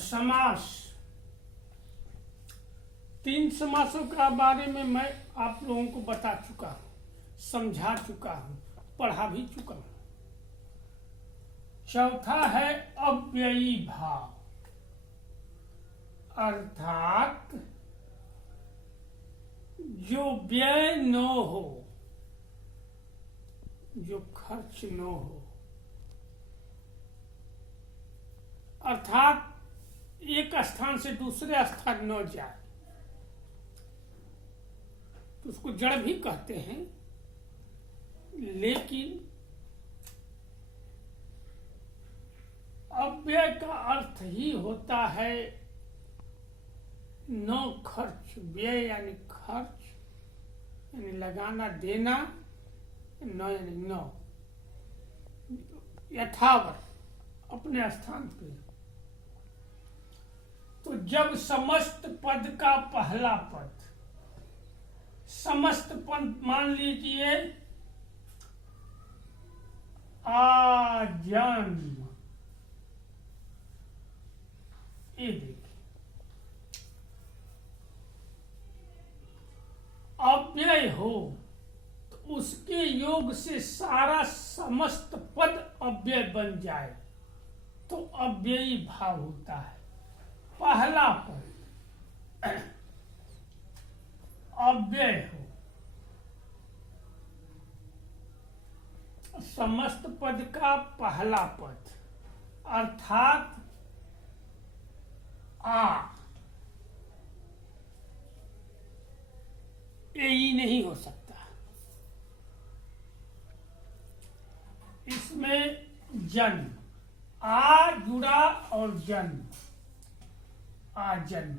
समास। 3 समासों का बारे में मैं आप लोगों को बता चुका हूं, समझा चुका हूं, पढ़ा भी चुका हूं। चौथा है अव्ययी भाव, अर्थात जो व्यय न हो, जो खर्च न हो, अर्थात एक स्थान से दूसरे स्थान न जाए, तो उसको जड़ भी कहते हैं। लेकिन अव्यय का अर्थ ही होता है न खर्च। व्यय यानी खर्च, यानी लगाना देना, न यानी न, यथावत अपने स्थान पे। तो जब समस्त पद का पहला पद, समस्त पद मान लीजिए आजन्म, ये देखिए अव्यय हो तो उसके योग से सारा समस्त पद अव्यय बन जाए तो अव्ययी भाव होता है। पहला पद अव्यय हो, समस्त पद का पहला पद अर्थात यही नहीं हो सकता। इसमें जन्म, आ जुड़ा और जन्म, आजन्म,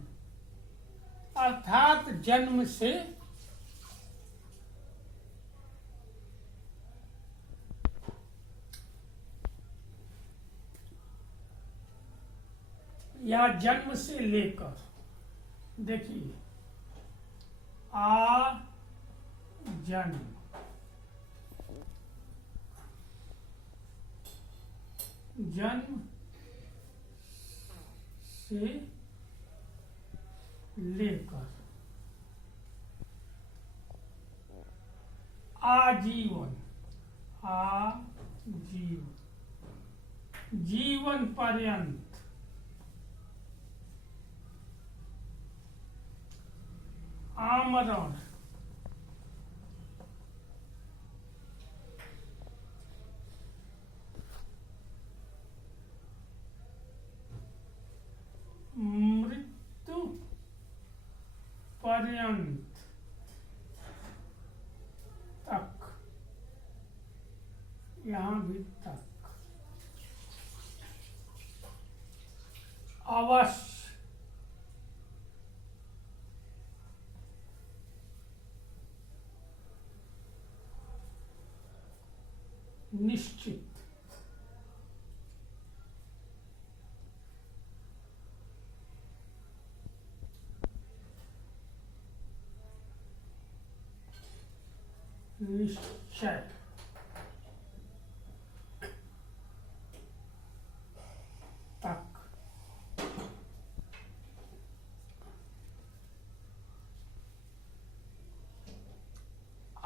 अर्थात जन्म से या जन्म से लेकर, देखिए आ जन्म, जन्म से लेकर आजीवन, आजीवन, जीवन पर्यंत, आमरण, मृत्यु पर्यंत तक, यहां भी तक, अवश्य, निश्चित, निश्चय, तक,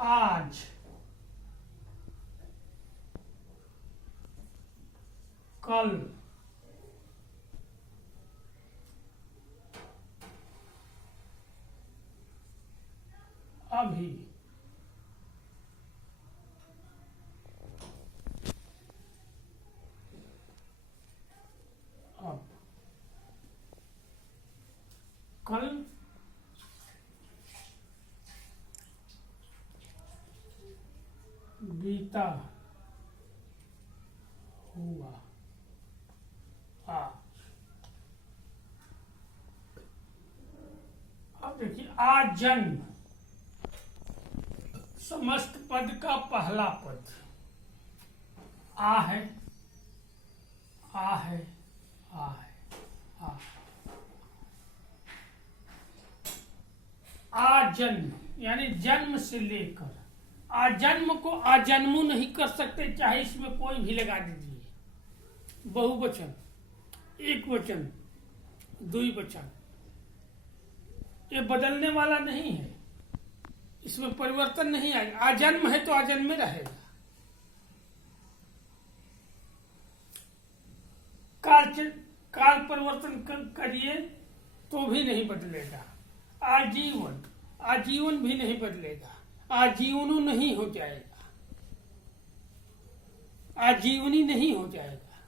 आज, कल, अभी, अब, कल, बीता हुआ, आज। अब देखिए आजन्म, समस्त पद का पहला पद आ है, आ है, आ है, आ। आजन्म यानी जन्म से लेकर, आजन्म को आजन्मु नहीं कर सकते, चाहे इसमें कोई भी लगा दीजिए, बहुवचन, एक वचन, द्विवचन, ये बदलने वाला नहीं है, इसमें परिवर्तन नहीं आएगा। आजन्म है तो आजन्म में रहेगा। काल परिवर्तन करिए तो भी नहीं बदलेगा। आजीवन भी नहीं बदलेगा, आजीवनु नहीं हो जाएगा, आजीवनी नहीं हो जाएगा।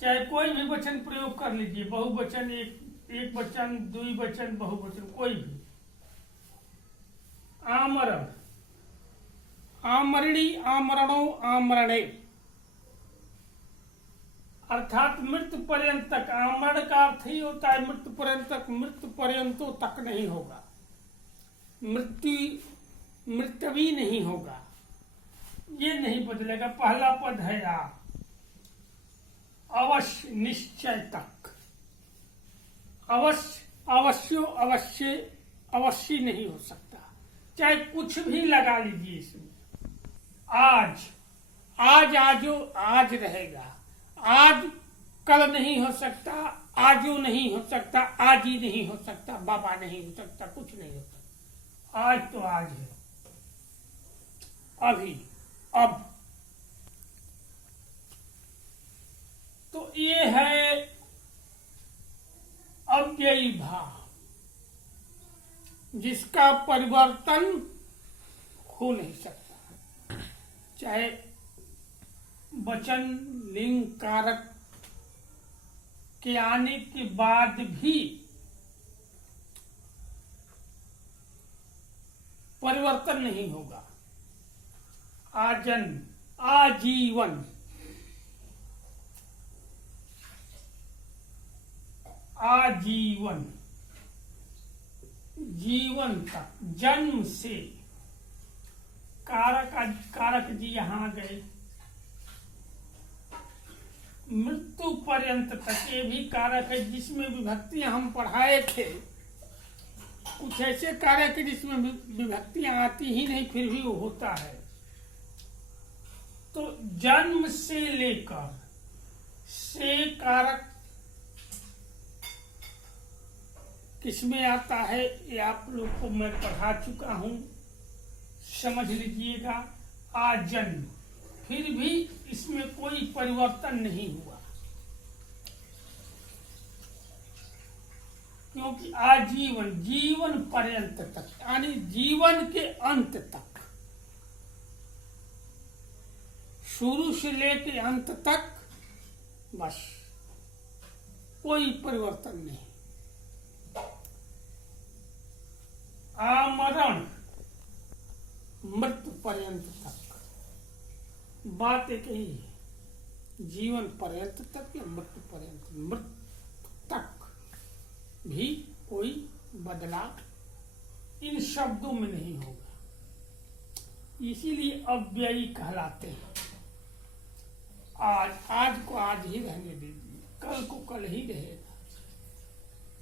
चाहे कोई भी वचन प्रयोग कर लीजिए, बहुवचन, एक वचन, द्विवचन, बहुवचन, कोई भी। आमरण, आमरणी, आमरणो, आमरणे, अर्थात मृत्यु पर्यंत तक। आमरण का अर्थ ही होता है मृत्यु पर्यंत तक, मृत्यु पर्यंतों तक नहीं होगा, मृत्यु नहीं होगा, ये नहीं बदलेगा। पहला पद है आ, अवश्य, निश्चय तक। अवश्य नहीं हो सकता, चाहे कुछ भी लगा लीजिए इसमें। आज रहेगा, आज कल नहीं हो सकता, आजू नहीं हो सकता, आज ही नहीं हो सकता, बाबा नहीं हो सकता, कुछ नहीं हो सकता। आज तो आज है, अभी, अब। तो ये है अव्ययी भाव, जिसका परिवर्तन हो नहीं सकता। चाहे वचन, लिंग, कारक के आने के बाद भी परिवर्तन नहीं होगा। आजीवन, जीवन तक, जन्म से। कारक जी यहां गए। मृत्यु पर्यंत तक, ये भी कारक है जिसमें विभक्तियां हम पढ़ाए थे। कुछ ऐसे कारक है जिसमें विभक्तियां आती ही नहीं, फिर भी वो होता है। तो जन्म से लेकर, से कारक किसमें आता है, ये आप लोग को मैं पढ़ा चुका हूं, समझ लीजिएगा। आजन्म, फिर भी इसमें कोई परिवर्तन नहीं हुआ, क्योंकि आजीवन, जीवन पर्यंत तक, यानी जीवन के अंत तक, शुरू से लेकर अंत तक, बस कोई परिवर्तन नहीं। आमरण, मृत्यु पर्यंत तक, बात एक ही है। जीवन पर्यंत तक या मृत्यु पर्यंत, मृत्यु तक भी कोई बदलाव इन शब्दों में नहीं होगा, इसीलिए अव्ययी कहलाते हैं। आज को आज ही रहने दीजिए, कल को कल ही रहेगा,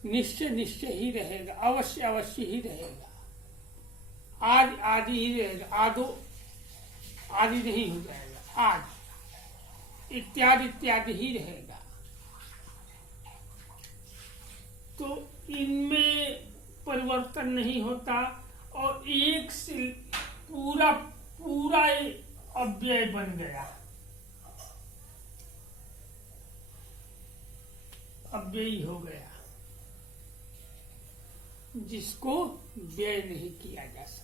निश्चय ही रहेगा, अवश्य ही रहेगा, आज ही रहेगा, आदि नहीं हो जाएगा, आज इत्यादि ही रहेगा। तो इनमें परिवर्तन नहीं होता, और एक से पूरा अव्यय बन गया, अव्ययी हो गया, जिसको व्यय नहीं किया जा सकता।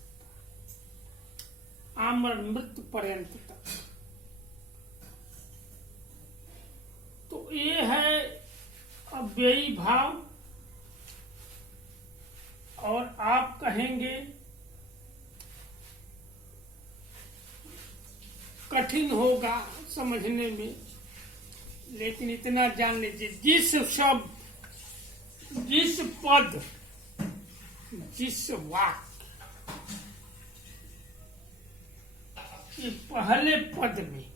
आमरण, मृत्यु पर्यंत तक। तो ये है अव्ययी भाव। और आप कहेंगे कठिन होगा समझने में, लेकिन इतना जान लीजिए, जिस शब्द, जिस पद, जिस वाक्य ये पहले पद में,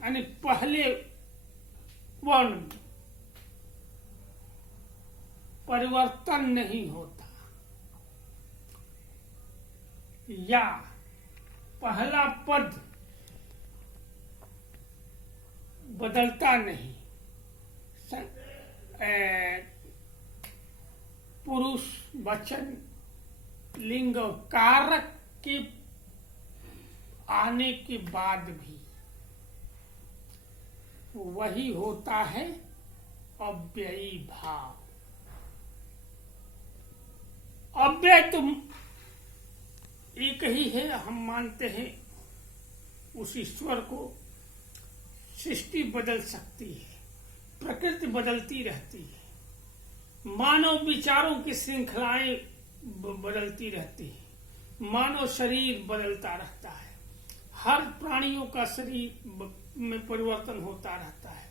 यानी पहले वर्ण में परिवर्तन नहीं होता, या पहला पद बदलता नहीं, पुरुष, वचन, लिंग और कारक के आने के बाद भी वही होता है अव्ययी भाव। अव्यय तो एक ही है, हम मानते हैं उस ईश्वर को। सृष्टि बदल सकती है, प्रकृति बदलती रहती है, मानव विचारों की श्रृंखलाएं बदलती रहती है, मानव शरीर बदलता रहता है, हर प्राणियों का शरीर में परिवर्तन होता रहता है।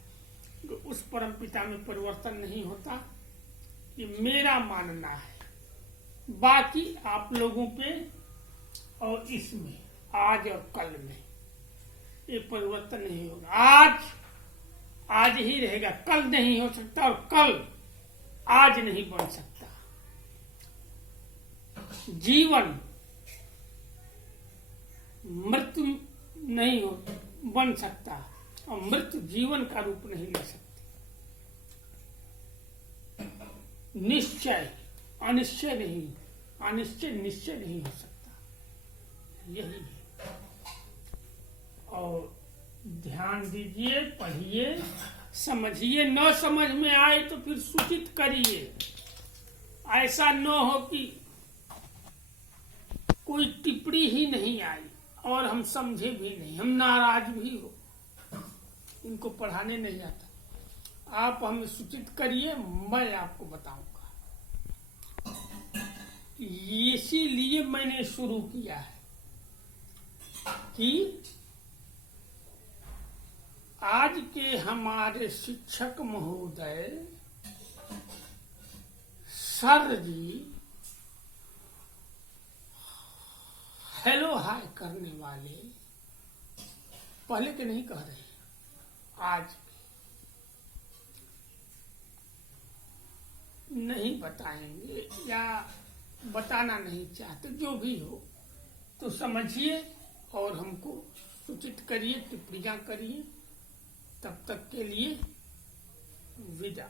उस परम पिता में परिवर्तन नहीं होता, ये मेरा मानना है। बाकी आप लोगों पे और इसमें आज और कल में ये परिवर्तन नहीं होगा। आज ही रहेगा, कल नहीं हो सकता, और कल आज नहीं बन सकता। जीवन मृत्यु नहीं हो बन सकता, और मृत्यु जीवन का रूप नहीं ले सकती। निश्चय अनिश्चय नहीं, अनिश्चय निश्चय नहीं हो सकता, यही है। और ध्यान दीजिए, पढ़िए, समझिए। न समझ में आए तो फिर सूचित करिए। ऐसा न हो कि कोई टिप्पणी ही नहीं आई और हम समझे भी नहीं, हम नाराज भी हो, इनको पढ़ाने नहीं आता। आप हमें सूचित करिए, मैं आपको बताऊंगा। इसीलिए मैंने शुरू किया है कि आज के हमारे शिक्षक महोदय सर जी हेलो हाय करने वाले पहले के नहीं कह रहे हैं, आज नहीं बताएंगे या बताना नहीं चाहते। जो भी हो तो समझिए और हमको सूचित करिए, टिप्पणियां करिए। तब तक के लिए विदा।